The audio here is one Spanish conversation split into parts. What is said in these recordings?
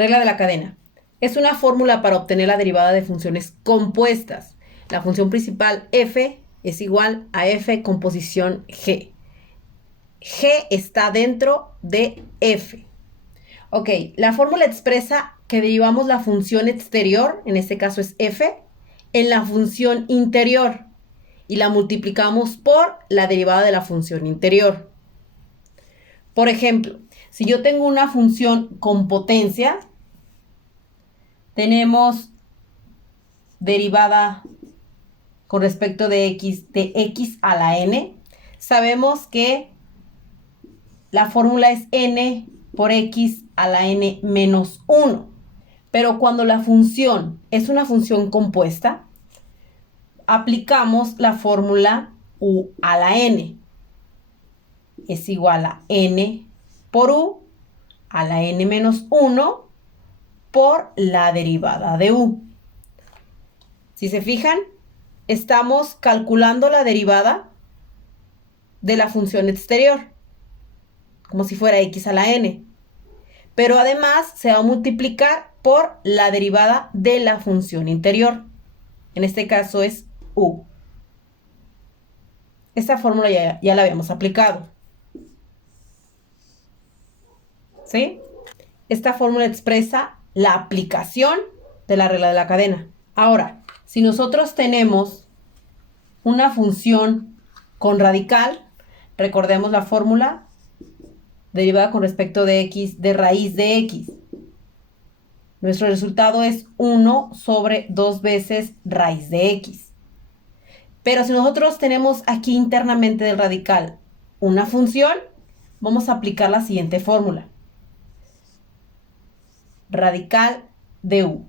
Regla de la cadena. Es una fórmula para obtener la derivada de funciones compuestas. La función principal f es igual a f composición g. G está dentro de f. Ok, la fórmula expresa que derivamos la función exterior, en este caso es f, en la función interior y la multiplicamos por la derivada de la función interior. Por ejemplo, si yo tengo una función con potencia, tenemos derivada con respecto de x a la n. Sabemos que la fórmula es n por x a la n menos 1. Pero cuando la función es una función compuesta, aplicamos la fórmula u a la n. Es igual a n por u a la n menos 1 por la derivada de u. Si se fijan, estamos calculando la derivada de la función exterior, como si fuera x a la n. Pero además se va a multiplicar por la derivada de la función interior. En este caso es u. Esta fórmula ya la habíamos aplicado. ¿Sí? Esta fórmula expresa la aplicación de la regla de la cadena. Ahora, si nosotros tenemos una función con radical, recordemos la fórmula derivada con respecto de x de raíz de x. Nuestro resultado es 1 sobre 2 veces raíz de x. Pero si nosotros tenemos aquí internamente del radical una función, vamos a aplicar la siguiente fórmula. Radical de u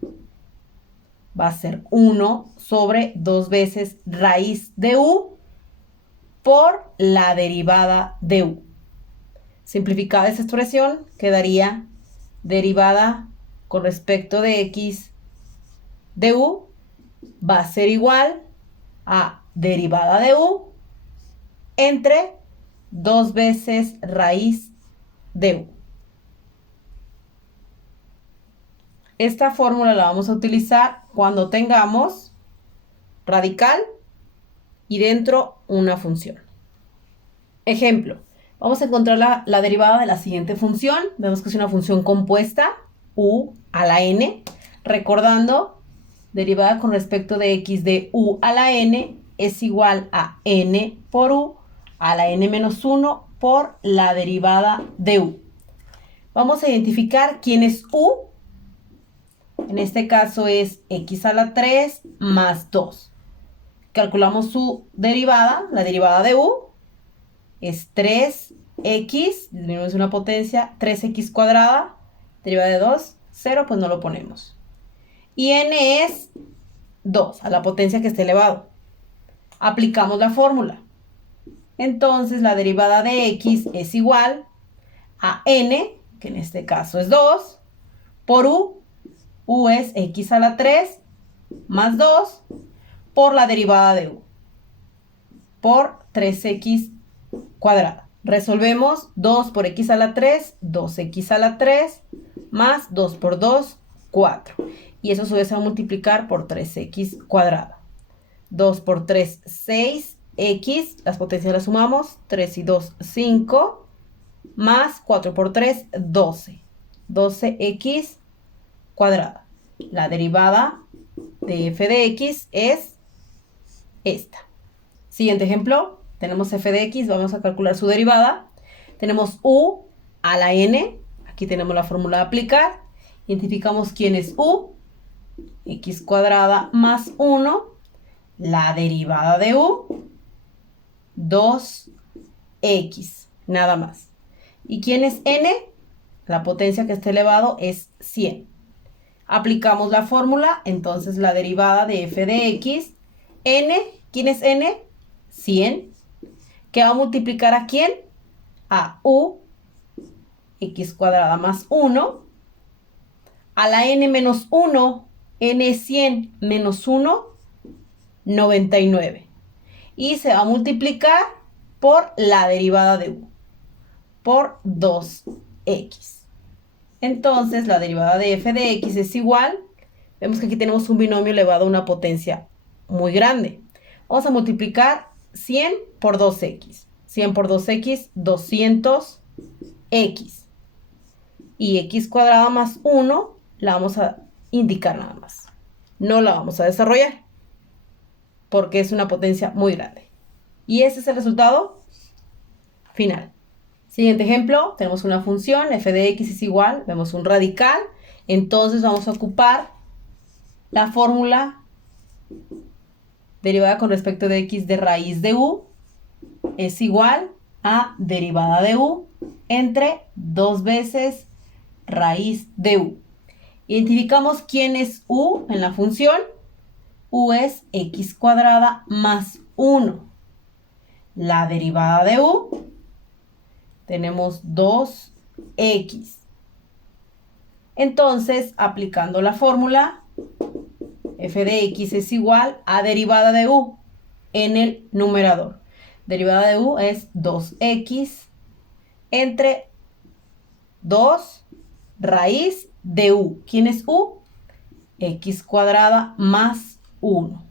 va a ser 1 sobre 2 veces raíz de u por la derivada de u. Simplificada esa expresión, quedaría derivada con respecto de x de u va a ser igual a derivada de u entre 2 veces raíz de u. Esta fórmula la vamos a utilizar cuando tengamos radical y dentro una función. Ejemplo, vamos a encontrar la derivada de la siguiente función. Vemos que es una función compuesta, u a la n. Recordando, derivada con respecto de x de u a la n es igual a n por u a la n menos 1 por la derivada de u. Vamos a identificar quién es u. En este caso es x a la 3 más 2. Calculamos su derivada, la derivada de u es 3x, disminuimos una potencia, 3x cuadrada, derivada de 2, 0, pues no lo ponemos. Y n es 2, a la potencia que esté elevado. Aplicamos la fórmula. Entonces la derivada de x es igual a n, que en este caso es 2, por u. U es x a la 3 más 2 por la derivada de u, por 3x cuadrada. Resolvemos 2 por x a la 3, 2x a la 3, más 2 por 2, 4. Y eso se va a multiplicar por 3x cuadrada. 2 por 3, 6x, las potencias las sumamos, 3 y 2, 5, más 4 por 3, 12. 12x cuadrada. La derivada de f de x es esta. Siguiente ejemplo, tenemos f de x, vamos a calcular su derivada. Tenemos u a la n, aquí tenemos la fórmula de aplicar. Identificamos quién es u, x cuadrada más 1, la derivada de u, 2x, nada más. ¿Y quién es n? La potencia que esté elevado es 100. Aplicamos la fórmula, entonces la derivada de f de x, n, ¿quién es n? 100. ¿Qué va a multiplicar a quién? A u, x cuadrada más 1, a la n menos 1, n es 100 menos 1, 99. Y se va a multiplicar por la derivada de u, por 2x. Entonces, la derivada de f de x es igual. Vemos que aquí tenemos un binomio elevado a una potencia muy grande. Vamos a multiplicar 100 por 2x. 100 por 2x, 200x. Y x cuadrada más 1 la vamos a indicar nada más. No la vamos a desarrollar porque es una potencia muy grande. Y ese es el resultado final. Siguiente ejemplo, tenemos una función, f de x es igual, vemos un radical, entonces vamos a ocupar la fórmula derivada con respecto de x de raíz de u es igual a derivada de u entre 2 veces raíz de u. Identificamos quién es u en la función. U es x cuadrada más 1. La derivada de u, tenemos 2x. Entonces, aplicando la fórmula, f de x es igual a derivada de u en el numerador. Derivada de u es 2x entre 2 raíz de u. ¿Quién es u? X cuadrada más 1.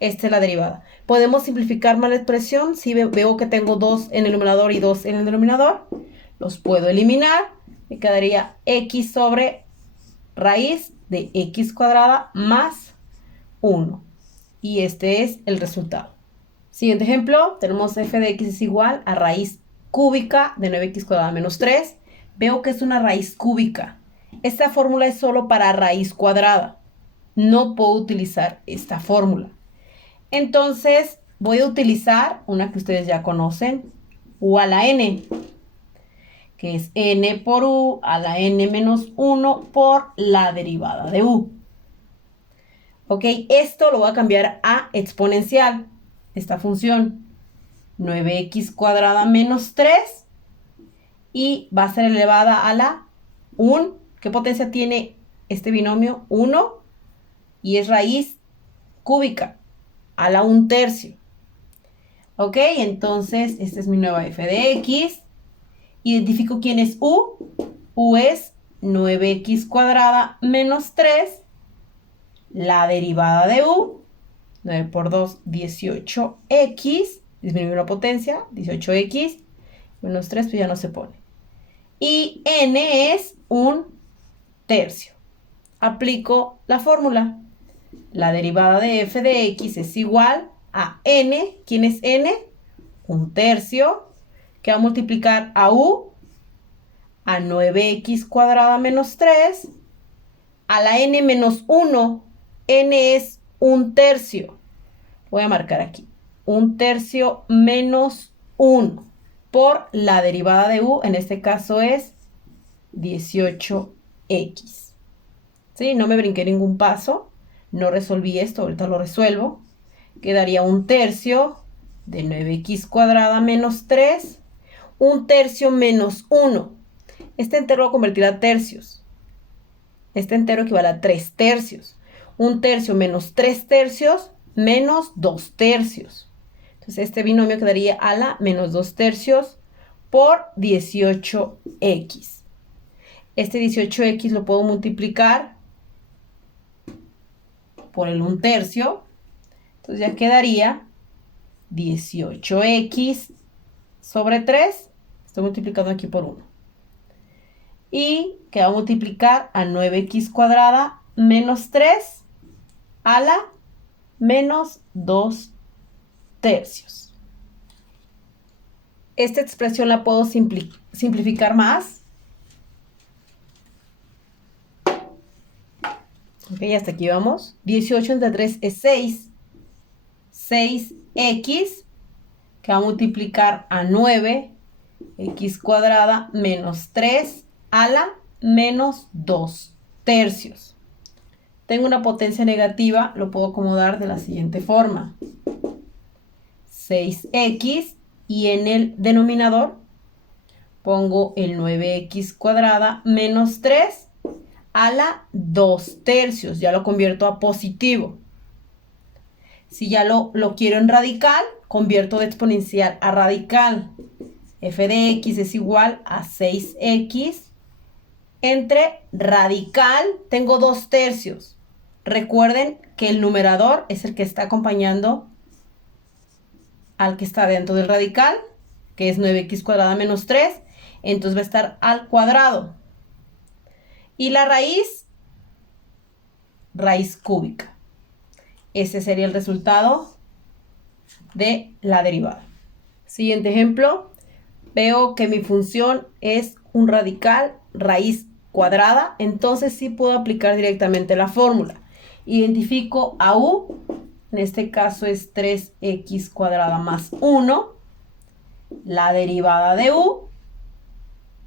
Esta es la derivada. ¿Podemos simplificar más la expresión? Si veo que tengo 2 en el numerador y 2 en el denominador, los puedo eliminar. Me quedaría x sobre raíz de x cuadrada más 1. Y este es el resultado. Siguiente ejemplo, tenemos f de x es igual a raíz cúbica de 9x cuadrada menos 3. Veo que es una raíz cúbica. Esta fórmula es solo para raíz cuadrada. No puedo utilizar esta fórmula. Entonces, voy a utilizar una que ustedes ya conocen, u a la n, que es n por u a la n menos 1 por la derivada de u. Ok, esto lo voy a cambiar a exponencial, esta función, 9x cuadrada menos 3, y va a ser elevada a la 1. ¿Qué potencia tiene este binomio? 1, y es raíz cúbica, a la 1/3. Ok, entonces esta es mi nueva f de x. Identifico quién es u. U es 9x cuadrada menos 3. La derivada de u, 9 por 2, 18x. Disminuye la potencia, 18x. Menos 3, pues ya no se pone. Y n es 1/3. Aplico la fórmula. La derivada de f de x es igual a n. ¿Quién es n? 1/3. Que va a multiplicar a u, a 9x cuadrada menos 3, a la n menos 1. N es 1/3. Voy a marcar aquí. 1/3 menos 1 por la derivada de u, en este caso es 18x. ¿Sí? No me brinqué ningún paso. No resolví esto, ahorita lo resuelvo. Quedaría 1/3 de 9x cuadrada menos 3. 1/3 menos 1. Este entero lo convertirá a tercios. Este entero equivale a 3/3. 1/3 menos 3/3 menos 2/3. Entonces este binomio quedaría a la menos 2/3 por 18x. Este 18x lo puedo multiplicar por el 1/3. Entonces ya quedaría 18x sobre 3. Estoy multiplicando aquí por 1. Y que va a multiplicar a 9x cuadrada menos 3 a la menos 2/3. Esta expresión la puedo simplificar más. Ok, hasta aquí vamos. 18 entre 3 es 6. 6x que va a multiplicar a 9x cuadrada menos 3 a la menos 2/3. Tengo una potencia negativa, lo puedo acomodar de la siguiente forma. 6x y en el denominador pongo el 9x cuadrada menos 3 a la 2/3. Ya lo convierto a positivo. Si ya lo quiero en radical, convierto de exponencial a radical. F de x es igual a 6x Entre radical tengo 2/3. Recuerden que el numerador es el que está acompañando al que está dentro del radical, que es 9x cuadrada menos 3. Entonces va a estar al cuadrado. Y la raíz cúbica. Ese sería el resultado de la derivada. Siguiente ejemplo. Veo que mi función es un radical raíz cuadrada, entonces sí puedo aplicar directamente la fórmula. Identifico a u, en este caso es 3x cuadrada más 1. La derivada de u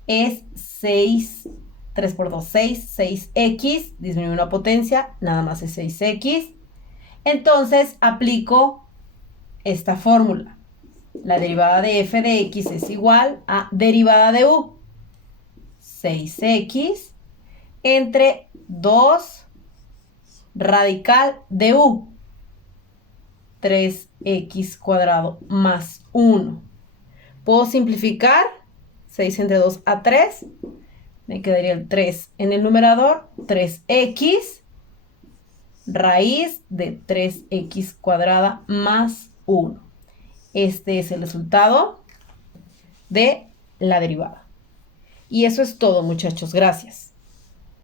es 6, 3 por 2, 6, 6x, disminuye una potencia, nada más es 6x. Entonces aplico esta fórmula. La derivada de f de x es igual a derivada de u, 6x, entre 2 radical de u, 3x cuadrado más 1. Puedo simplificar, 6 entre 2 a 3, me quedaría el 3 en el numerador, 3x, raíz de 3x cuadrada más 1. Este es el resultado de la derivada. Y eso es todo, muchachos. Gracias.